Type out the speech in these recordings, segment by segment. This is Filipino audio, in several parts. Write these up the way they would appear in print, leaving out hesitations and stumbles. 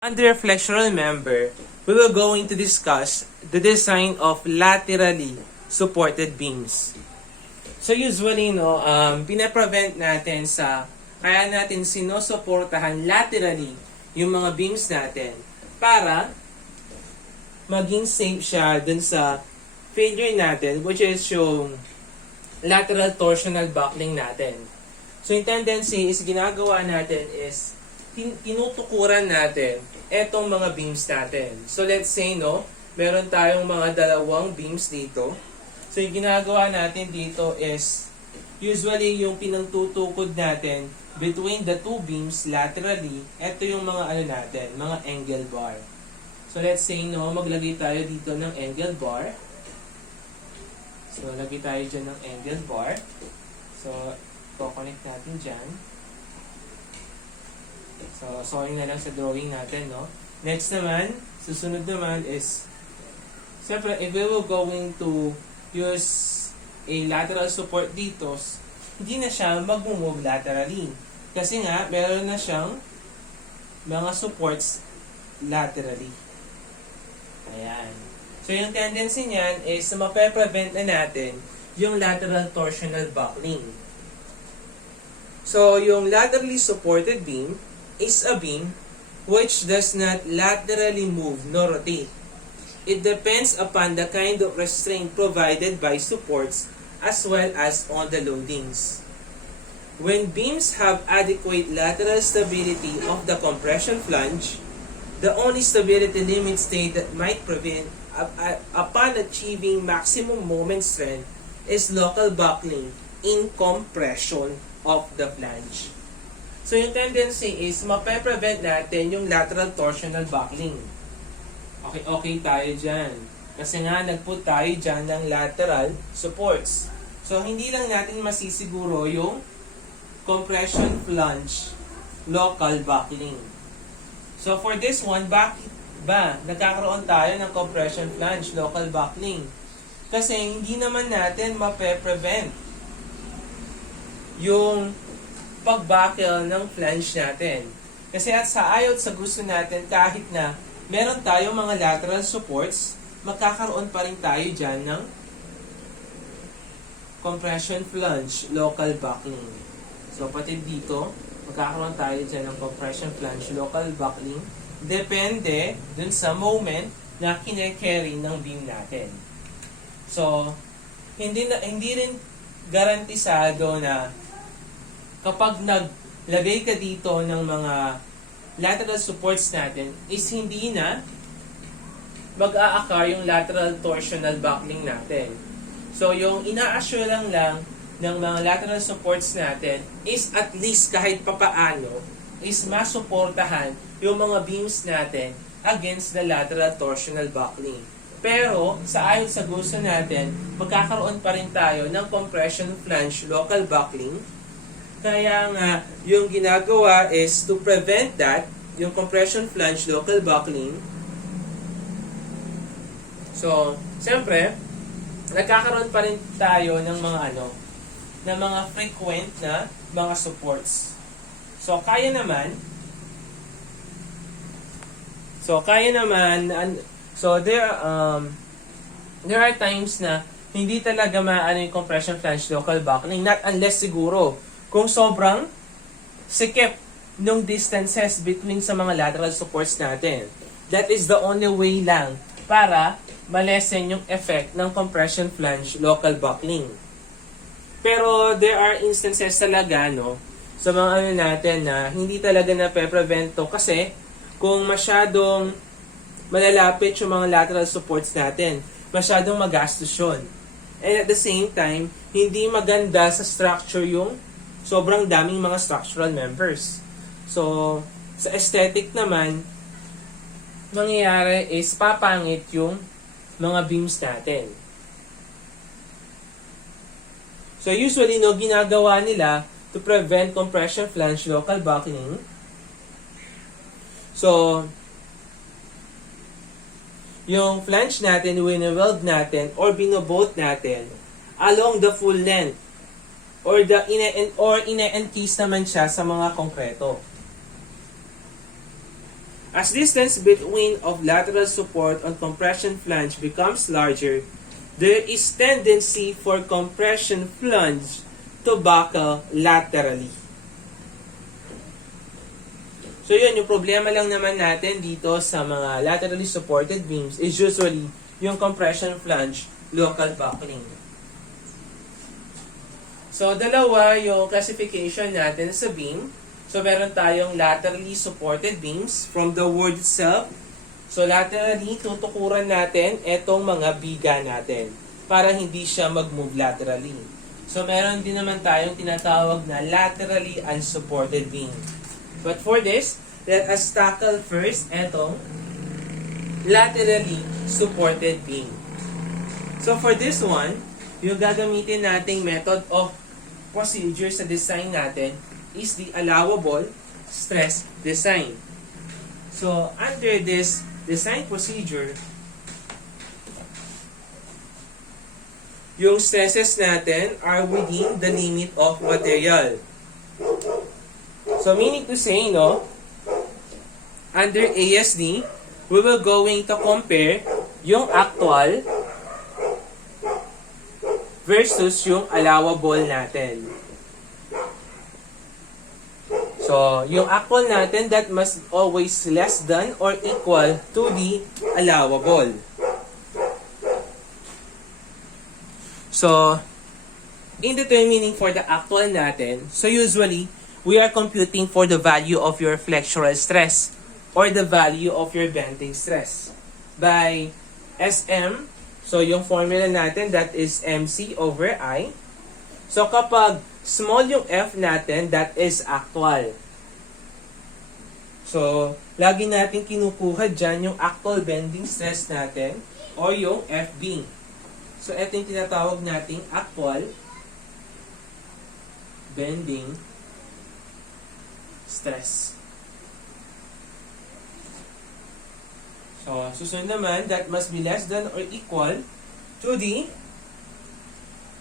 Under flexural member, we will going to discuss the design of laterally supported beams. So usually, pinaprevent natin kaya natin sinusuportahan laterally yung mga beams natin para maging safe siya dun sa failure natin, which is yung lateral torsional buckling natin. So yung tendency is ginagawa natin is tinutukuran natin etong mga beams natin. So let's say, meron tayong mga dalawang beams dito. So yung ginagawa natin dito is usually yung pinangtutukod natin between the two beams laterally, ito yung mga mga angle bar. So let's say, maglagay tayo dito ng angle bar. So lagay tayo dyan ng angle bar. So connect natin dyan. So, sorry na lang sa drawing natin, Next naman, susunod naman is, siyempre, if we were going to use a lateral support dito, hindi na siya mag-move laterally. Kasi nga, meron na siyang mga supports laterally. Ayan. So, yung tendency niyan is mape-prevent na natin yung lateral torsional buckling. So, yung laterally supported beam is a beam which does not laterally move nor rotate. It depends upon the kind of restraint provided by supports as well as on the loadings. When beams have adequate lateral stability of the compression flange, the only stability limit state that might prevent upon achieving maximum moment strength is local buckling in compression of the flange. So, yung tendency is mape-prevent natin yung lateral torsional buckling. Okay tayo dyan. Kasi nga, nagput tayo dyan ng lateral supports. So, hindi lang natin masisiguro yung compression flange local buckling. So, for this one, bakit ba nagkakaroon tayo ng compression flange local buckling? Kasi hindi naman natin mape-prevent yung pag-buckle ng flange natin. Kasi ayaw sa gusto natin, kahit na meron tayong mga lateral supports, magkakaroon pa rin tayo dyan ng compression flange local buckling. So, pati dito, magkakaroon tayo dyan ng compression flange local buckling. Depende dun sa moment na kine-carry ng beam natin. So, hindi rin garantisado na kapag naglagay ka dito ng mga lateral supports natin is hindi na mag-a-occur yung lateral torsional buckling natin. So, yung ina-assure lang ng mga lateral supports natin is at least kahit papaano is masuportahan yung mga beams natin against the lateral torsional buckling. Pero, ayon sa gusto natin, magkakaroon pa rin tayo ng compression flange local buckling. Kaya nga, yung ginagawa is to prevent that, yung compression flange local buckling. So, siyempre, nagkakaroon pa rin tayo ng mga frequent na mga supports. So, kaya naman, there are times na hindi talaga maano yung compression flange local buckling, not unless siguro kung sobrang sikip nung distances between sa mga lateral supports natin. That is the only way lang para malesen yung effect ng compression flange local buckling. Pero there are instances talaga, sa mga natin na hindi talaga nape-prevent to kasi kung masyadong malalapit yung mga lateral supports natin, masyadong magastos yun. And at the same time, hindi maganda sa structure yung sobrang daming mga structural members. So, sa aesthetic naman, mangyayari is papangit yung mga beams natin. So, usually, ginagawa nila to prevent compression flange local buckling. So, yung flange natin, wini-weld natin, or binobolt natin along the full length. Or ine-encase naman siya sa mga konkreto. As distance between of lateral support on compression flange becomes larger, there is tendency for compression flange to buckle laterally. So yun, yung problema lang naman natin dito sa mga laterally supported beams is usually yung compression flange local buckling. So dalawa yung classification natin sa beam. So meron tayong laterally supported beams from the word itself. So laterally, tutukuran natin etong mga biga natin para hindi siya mag-move laterally. So meron din naman tayong tinatawag na laterally unsupported beam. But for this, let us tackle first etong laterally supported beam. So for this one, yung gagamitin nating method of procedure sa design natin is the allowable stress design. So under this design procedure, yung stresses natin are within the limit of material. So meaning to say, no, under ASD, we will going to compare yung actual versus yung allowable natin. So, yung actual natin, that must always less than or equal to the allowable. So, in determining for the actual natin, so usually, we are computing for the value of your flexural stress or the value of your bending stress by SM. So, yung formula natin, that is MC over I. So, kapag small yung F natin, that is actual. So, lagi natin kinukuha dyan yung actual bending stress natin o yung FB. So, ito yung tinatawag nating actual bending stress. So, susunod naman, that must be less than or equal to the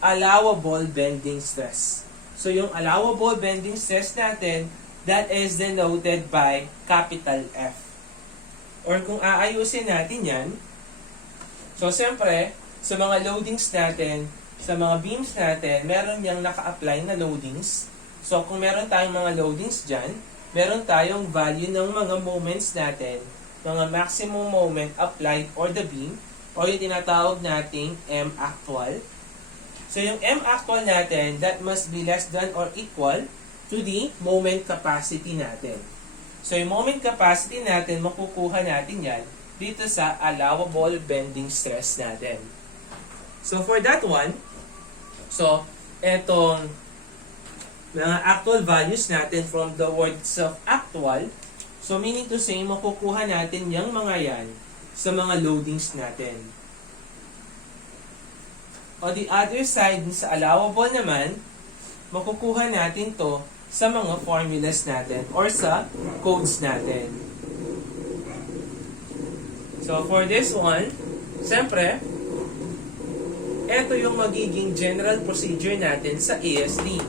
allowable bending stress. So, yung allowable bending stress natin, that is denoted by capital F. Or kung aayusin natin yan, so, siyempre, sa mga loadings natin, sa mga beams natin, meron niyang naka-apply na loadings. So, kung meron tayong mga loadings dyan, meron tayong value ng mga moments natin, mga maximum moment applied or the beam, o yung tinatawag nating M actual. So, yung M actual natin, that must be less than or equal to the moment capacity natin. So, yung moment capacity natin, makukuha natin yan dito sa allowable bending stress natin. So, for that one, so, etong mga actual values natin from the word self-actual, so, meaning to say, makukuha natin yung mga yan sa mga loadings natin. On the other side, sa allowable naman, makukuha natin to sa mga formulas natin or sa codes natin. So, for this one, siyempre, ito yung magiging general procedure natin sa ASD.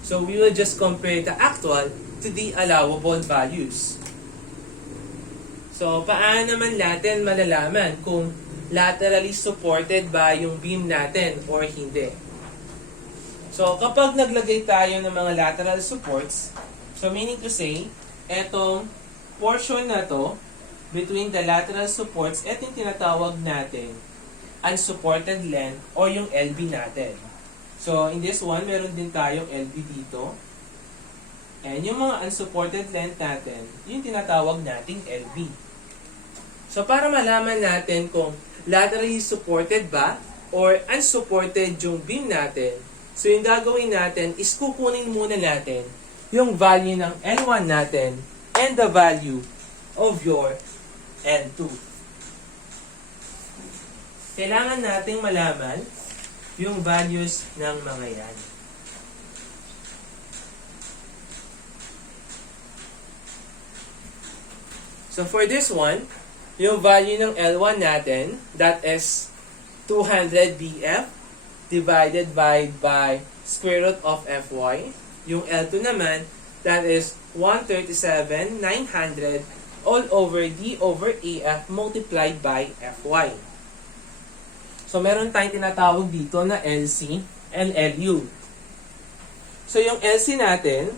So, we will just compare the actual to the allowable values. So, paano naman natin malalaman kung laterally supported ba yung beam natin or hindi? So, kapag naglagay tayo ng mga lateral supports, so meaning to say, etong portion na to, between the lateral supports, ito yung tinatawag natin unsupported length or yung LB natin. So, in this one, meron din tayong LB dito. And yung mga unsupported length natin, yung tinatawag nating LB. So, para malaman natin kung laterally supported ba or unsupported yung beam natin, so yung gagawin natin is kukunin muna natin yung value ng L1 natin and the value of your L2. Kailangan nating malaman yung values ng mga yan. So for this one, yung value ng L1 natin, that is 200 BF divided by square root of Fy. Yung L2 naman, that is 137,900 all over D over AF multiplied by FY. So, meron tayong tinatawag dito na LC and LU. So, yung LC natin,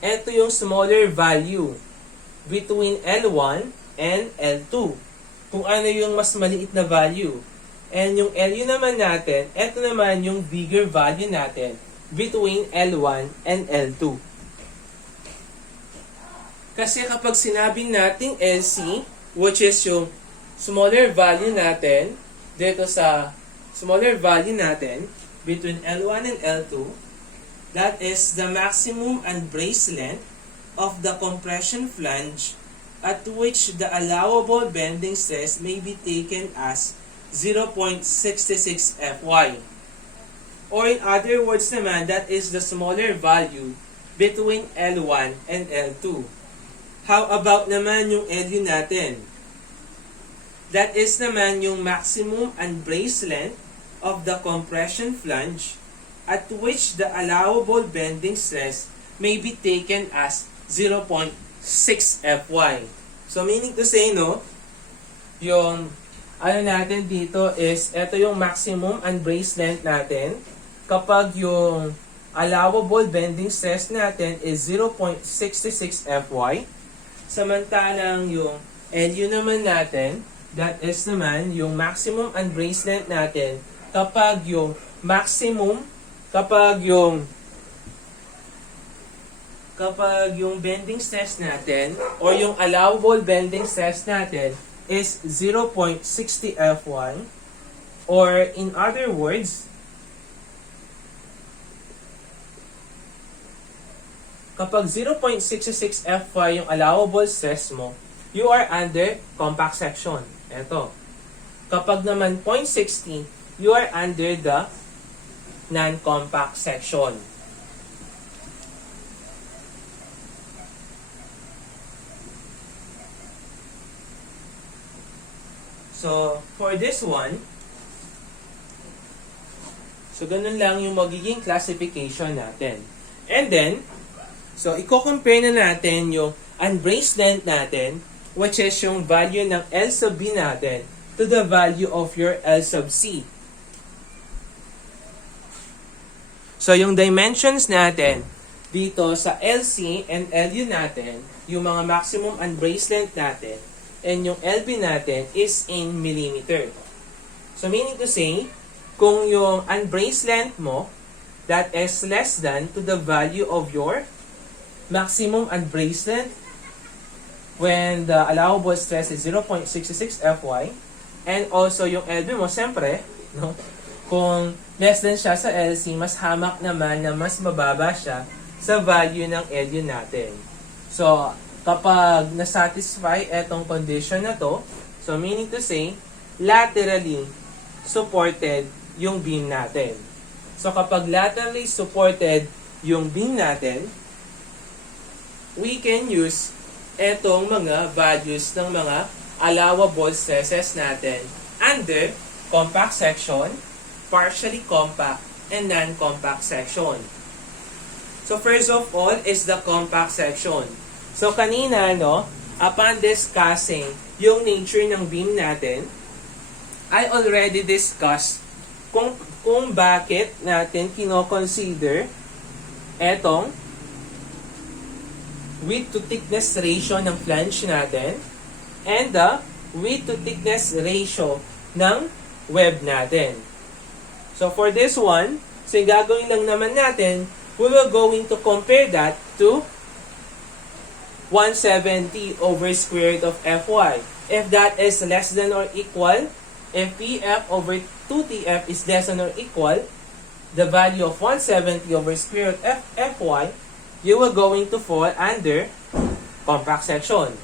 ito yung smaller value between L1 and L2. Kung ano yung mas maliit na value. And yung LU naman natin, ito naman yung bigger value natin between L1 and L2. Kasi kapag sinabi nating LC, which is yung smaller value natin, dito sa smaller value natin between L1 and L2, that is the maximum unbraced length of the compression flange at which the allowable bending stress may be taken as 0.66 Fy. Or in other words naman, that is the smaller value between L1 and L2. How about naman yung LU natin? That is naman yung maximum unbraced length of the compression flange at which the allowable bending stress may be taken as 0.6 Fy. So, meaning to say, no, yung ano natin dito is, ito yung maximum unbraced length natin kapag yung allowable bending stress natin is 0.66 Fy. Samantalang yung LU naman natin, that is naman yung maximum unbraced length natin kapag yung bending stress natin or yung allowable bending stress natin is 0.60 Fy, or in other words, kapag 0.66 Fy yung allowable stress mo, you are under compact section. Ito. Kapag naman 0.60, you are under the non-compact section. So, for this one, so ganun lang yung magiging classification natin. And then, so i-compare na natin yung unbraced length natin, which is yung value ng L sub B natin, to the value of your L sub C. So, yung dimensions natin dito sa LC and LU natin, yung mga maximum unbraced length natin, and yung LB natin is in millimeter. So, meaning to say, kung yung unbraced length mo, that is less than to the value of your maximum unbraced length when the allowable stress is 0.66 Fy, and also yung LB mo, siyempre, no, kung less than siya sa LC, mas hamak naman na mas mababa siya sa value ng LU natin. So, kapag nasatisfy etong condition na to, so meaning to say, laterally supported yung beam natin. So kapag laterally supported yung beam natin, we can use etong mga values ng mga allowable stresses natin under compact section, partially compact, and non-compact section. So first of all is the compact section. So, kanina, no, upon discussing yung nature ng beam natin, I already discussed kung bakit natin kino-consider etong width to thickness ratio ng flange natin and the width to thickness ratio ng web natin. So, for this one, so yung gagawin lang naman natin, we will going to compare that to 170 over square root of Fy. If that is less than or equal, if PF over 2TF is less than or equal, the value of 170 over square root of Fy, you will going to fall under compact section.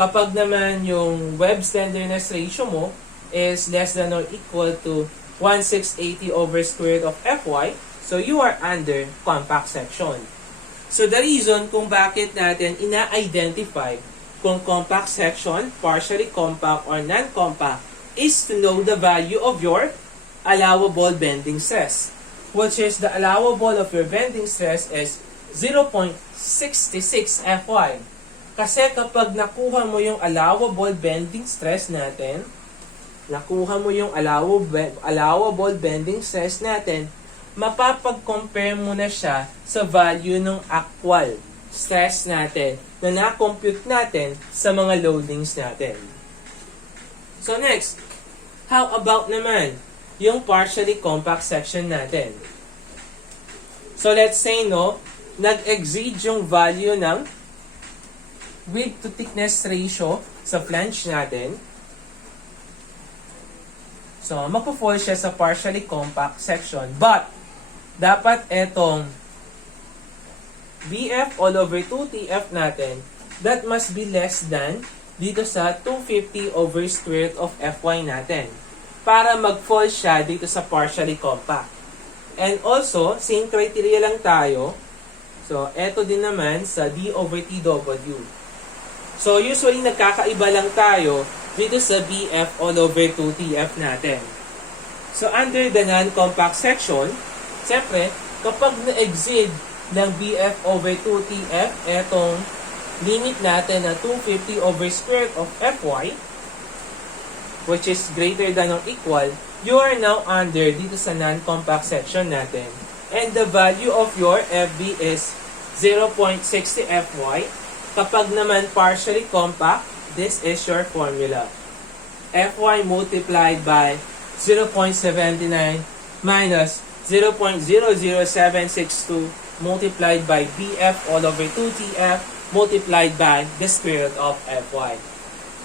Kapag naman yung web slenderness ratio mo is less than or equal to 1680 over square root of Fy, so you are under compact section. So, the reason kung bakit natin ina-identify kung compact section, partially compact, or non-compact is to know the value of your allowable bending stress, which is the allowable of your bending stress is 0.66 Fy. Kasi kapag nakuha mo yung allowable bending stress natin, mapapag-compare mo na siya sa value ng actual stress natin na na-compute natin sa mga loadings natin. So next, how about naman yung partially compact section natin? So let's say nag-exceed yung value ng width to thickness ratio sa flange natin. So magpo-fall siya sa partially compact section, but dapat etong BF all over 2TF natin, that must be less than dito sa 250 over square root of Fy natin para mag-fall siya dito sa partially compact. And also, same criteria lang tayo. So, eto din naman sa D over TW. So, usually nagkakaiba lang tayo dito sa BF all over 2TF natin. So, under the non-compact section, siyempre, kapag na-exceed ng BF over 2TF, etong limit natin na 250 over square root of Fy, which is greater than or equal, you are now under dito sa non-compact section natin. And the value of your FB is 0.60 Fy. Kapag naman partially compact, this is your formula. Fy multiplied by 0.79 minus 0.00762 multiplied by BF all over 2TF multiplied by the square root of Fy.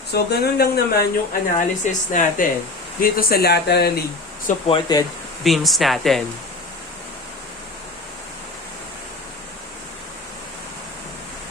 So, ganun lang naman yung analysis natin dito sa laterally supported beams natin.